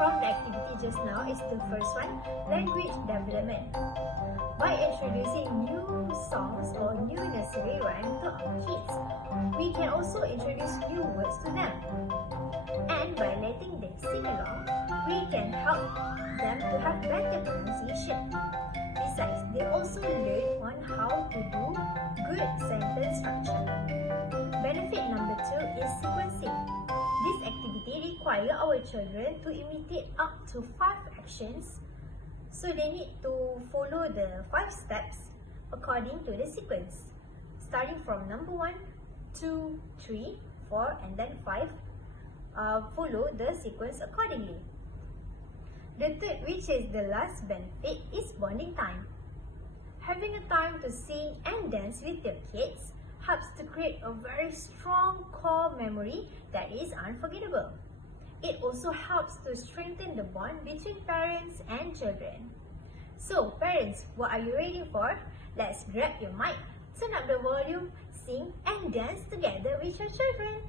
from the activity just now is the first one, language development. By introducing new songs or new nursery rhyme to our kids, we can also introduce new words to them. And by letting them sing along, we can help them to have better pronunciation. Besides, they also learn on how to do good sentence structure. Benefit number 2 is sequencing. This activity requires our children to imitate up to 5 actions. So they need to follow the 5 steps according to the sequence. Starting from number 1, 2, 3, 4 and then 5. Follow the sequence accordingly. The third, which is the last benefit, is bonding time. Having a time to sing and dance with your kids helps to create a very strong core memory that is unforgettable. It also helps to strengthen the bond between parents and children. So, parents, what are you waiting for? Let's grab your mic, turn up the volume, sing and dance together with your children.